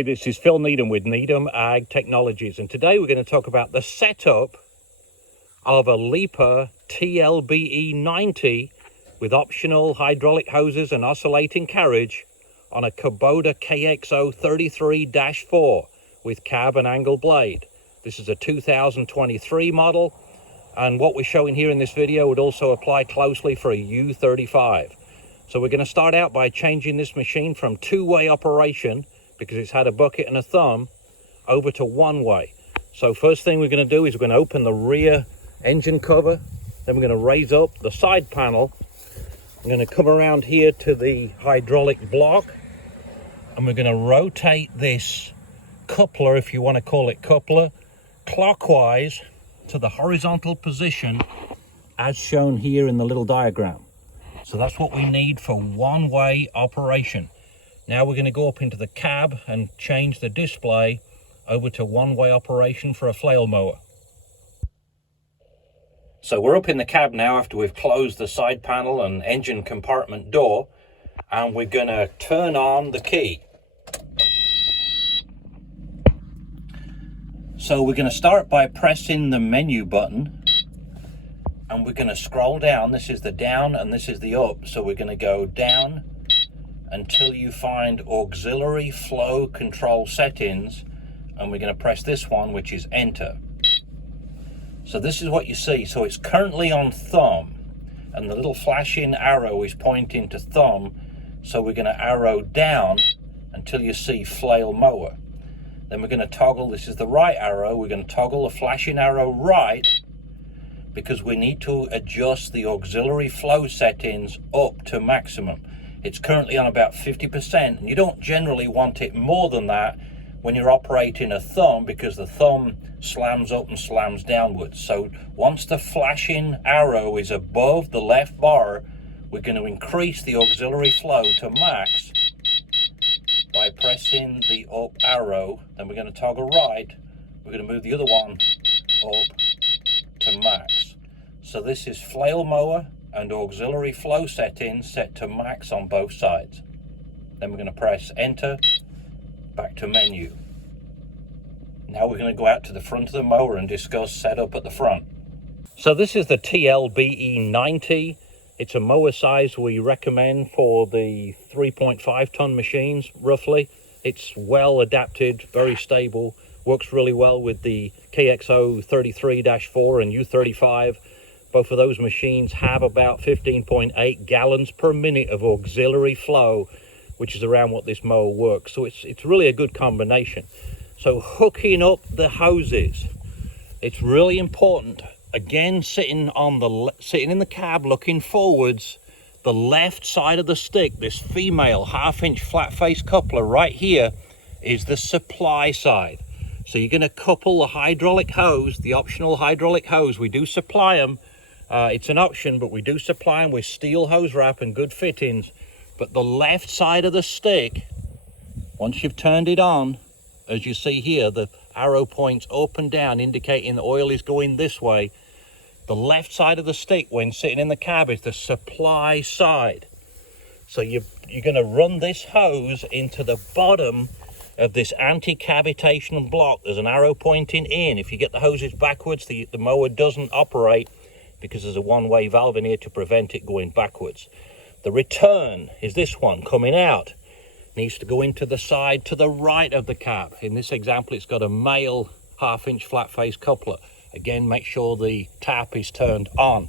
Hi, this is Phil Needham with Needham Ag Technologies, and today we're going to talk about the setup of a Lipa TLBE-90 with optional hydraulic hoses and oscillating carriage on a Kubota KX033-4 with cab and angle blade. This is a 2023 model, and what we're showing here in this video would also apply closely for a U35. So we're going to start out by changing this machine from two-way operation, because it's had a bucket and a thumb, over to one-way. So first thing we're going to do is we're going to open the rear engine cover, then we're going to raise up the side panel. I'm going to come around here to the hydraulic block, and we're going to rotate this coupler, if you want to call it coupler, clockwise to the horizontal position as shown here in the little diagram. So that's what we need for one-way operation. Now we're going to go up into the cab and change the display over to one-way operation for a flail mower. So we're up in the cab now after we've closed the side panel and engine compartment door, and we're going to turn on the key. So we're going to start by pressing the menu button, and we're going to scroll down. This is the down and this is the up. So we're going to go down until you find auxiliary flow control settings, and we're going to press this one, which is enter. So this is what you see. So it's currently on thumb, and the little flashing arrow is pointing to thumb. So we're going to arrow down until you see flail mower. Then we're going to toggle, this is the right arrow, we're going to toggle the flashing arrow right, because we need to adjust the auxiliary flow settings up to maximum. It's currently on about 50%, and you don't generally want it more than that when you're operating a thumb, because the thumb slams up and slams downwards. So once the flashing arrow is above the left bar, we're going to increase the auxiliary flow to max by pressing the up arrow. Then we're going to toggle right, we're going to move the other one up to max. So this is flail mower and auxiliary flow settings set to max on both sides. Then we're going to press enter, back to menu. Now we're going to go out to the front of the mower and discuss setup at the front. So this is the TLBE-90. It's a mower size we recommend for the 3.5 ton machines, roughly. It's well adapted, very stable, works really well with the KX033-4 and U35. Both of those machines have about 15.8 gallons per minute of auxiliary flow, which is around what this mower works. So it's really a good combination. So hooking up the hoses, it's really important. Again, sitting in the cab looking forwards, the left side of the stick, this female 1/2-inch flat face coupler right here, is the supply side. So you're going to couple the hydraulic hose, the optional hydraulic hose. We do supply them. It's an option, but we do supply them with steel hose wrap and good fittings. But the left side of the stick, once you've turned it on, as you see here, the arrow points up and down, indicating the oil is going this way. The left side of the stick, when sitting in the cab, is the supply side. So you're going to run this hose into the bottom of this anti-cavitation block. There's an arrow pointing in. If you get the hoses backwards, the mower doesn't operate, because there's a one-way valve in here to prevent it going backwards. The return is this one coming out. Needs to go into the side to the right of the cab. In this example, it's got a male 1/2-inch flat face coupler. Again, make sure the tap is turned on.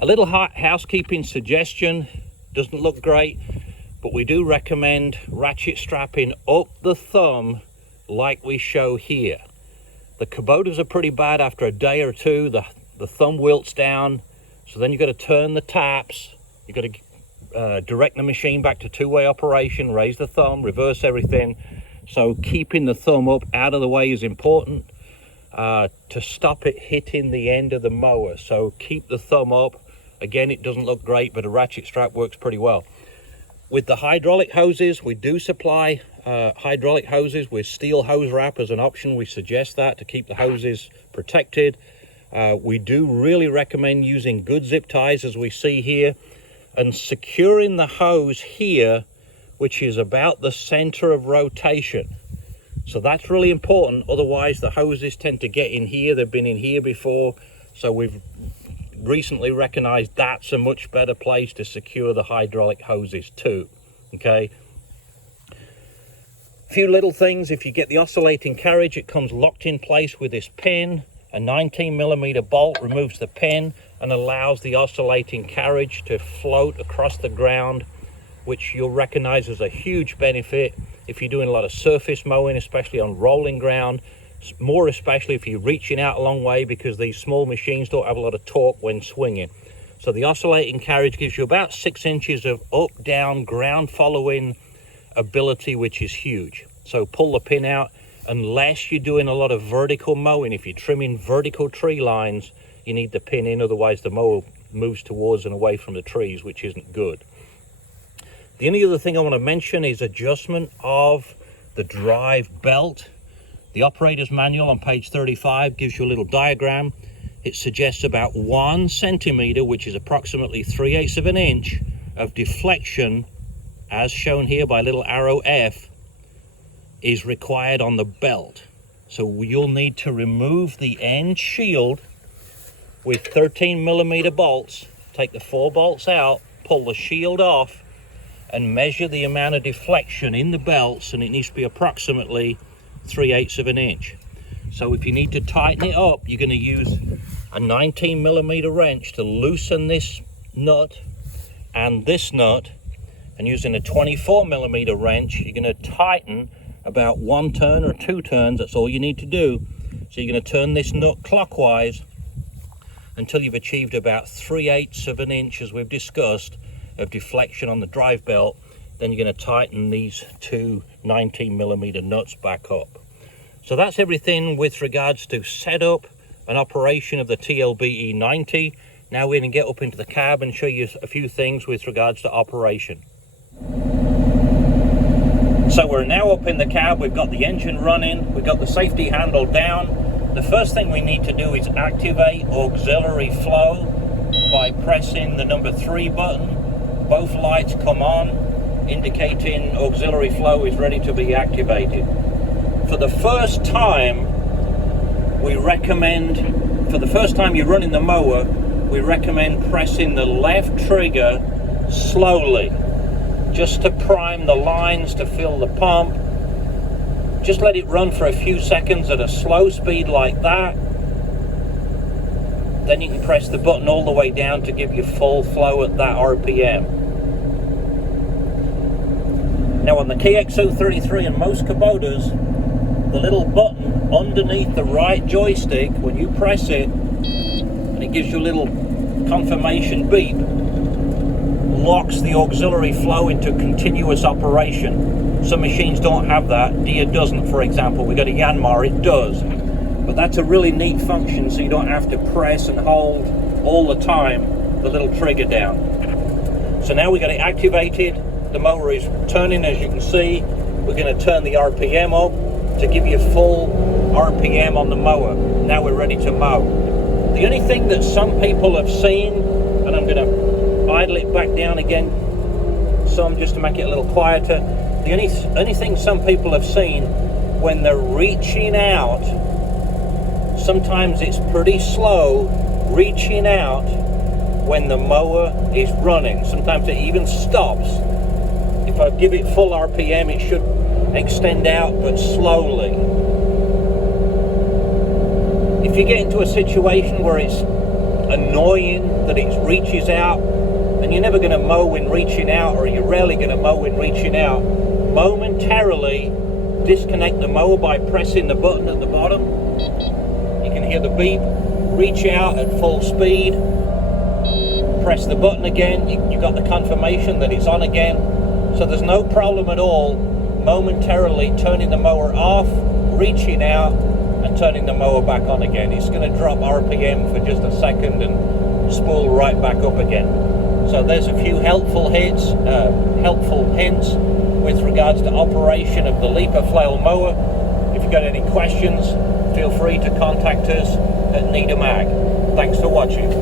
A little housekeeping suggestion, doesn't look great, but we do recommend ratchet strapping up the thumb like we show here. The Kubotas are pretty bad. After a day or two, the thumb wilts down, so then you've got to turn the taps, you've got to direct the machine back to two-way operation, raise the thumb, reverse everything. So keeping the thumb up out of the way is important to stop it hitting the end of the mower. So keep the thumb up. Again, it doesn't look great, but a ratchet strap works pretty well. With the hydraulic hoses, we do supply hydraulic hoses with steel hose wrap as an option. We suggest that to keep the hoses protected. We do really recommend using good zip ties, as we see here, and securing the hose here which is about the center of rotation. So that's really important, otherwise the hoses tend to get in here. They've been in here before, so we've recently recognized that's a much better place to secure the hydraulic hoses too. Okay, a few little things. If you get the oscillating carriage, it comes locked in place with this pin. A 19mm bolt removes the pin and allows the oscillating carriage to float across the ground, which you'll recognize as a huge benefit if you're doing a lot of surface mowing, especially on rolling ground, more especially if you're reaching out a long way, because these small machines don't have a lot of torque when swinging. So the oscillating carriage gives you about 6 inches of up, down, ground following ability, which is huge. So pull the pin out, unless you're doing a lot of vertical mowing. If you're trimming vertical tree lines, you need the pin in, otherwise the mower moves towards and away from the trees, which isn't good. The only other thing I want to mention is adjustment of the drive belt. The operator's manual on page 35 gives you a little diagram. It suggests about 1 centimeter, which is approximately 3/8 of an inch, of deflection, as shown here by little arrow F, is required on the belt. So you'll need to remove the end shield with 13mm bolts. Take the 4 bolts out, pull the shield off, and measure the amount of deflection in the belts, and it needs to be approximately 3/8 of an inch. So if you need to tighten it up, you're going to use a 19mm wrench to loosen this nut and this nut, and using a 24mm wrench, you're going to tighten about 1 turn or 2 turns. That's all you need to do. So you're going to turn this nut clockwise until you've achieved about 3/8 of an inch, as we've discussed, of deflection on the drive belt. Then you're going to tighten these 2 19mm nuts back up. So that's everything with regards to setup and operation of the TLBE-90. Now we're going to get up into the cab and show you a few things with regards to operation. So we're now up in the cab, we've got the engine running, we've got the safety handle down. The first thing we need to do is activate auxiliary flow by pressing the number 3 button. Both lights come on, indicating auxiliary flow is ready to be activated. For the first time, you're running the mower, we recommend pressing the left trigger slowly, just to prime the lines, to fill the pump. Just let it run for a few seconds at a slow speed like that. Then you can press the button all the way down to give you full flow at that RPM. Now on the KX033 and most Kubotas, the little button underneath the right joystick, when you press it, and it gives you a little confirmation beep, locks the auxiliary flow into continuous operation. Some machines don't have that. Deere doesn't, for example. We got a Yanmar, it does. But that's a really neat function, so you don't have to press and hold all the time the little trigger down. So now we got it activated. The mower is turning, as you can see. We're going to turn the RPM up to give you full RPM on the mower. Now we're ready to mow. The only thing that some people have seen, and I'm going to idle it back down again some just to make it a little quieter. The only thing some people have seen, when they're reaching out, sometimes it's pretty slow reaching out when the mower is running. Sometimes it even stops. If I give it full RPM, it should extend out, but slowly. If you get into a situation where it's annoying that it reaches out, and you're never going to mow when reaching out, or you're rarely going to mow when reaching out, momentarily disconnect the mower by pressing the button at the bottom. You can hear the beep. Reach out at full speed, press the button again, you got the confirmation that it's on again. So there's no problem at all momentarily turning the mower off, reaching out, and turning the mower back on again. It's going to drop RPM for just a second and spool right back up again. So there's a few helpful hints with regards to operation of the Lipa Flail mower. If you've got any questions, feel free to contact us at Needham Ag. Thanks for watching.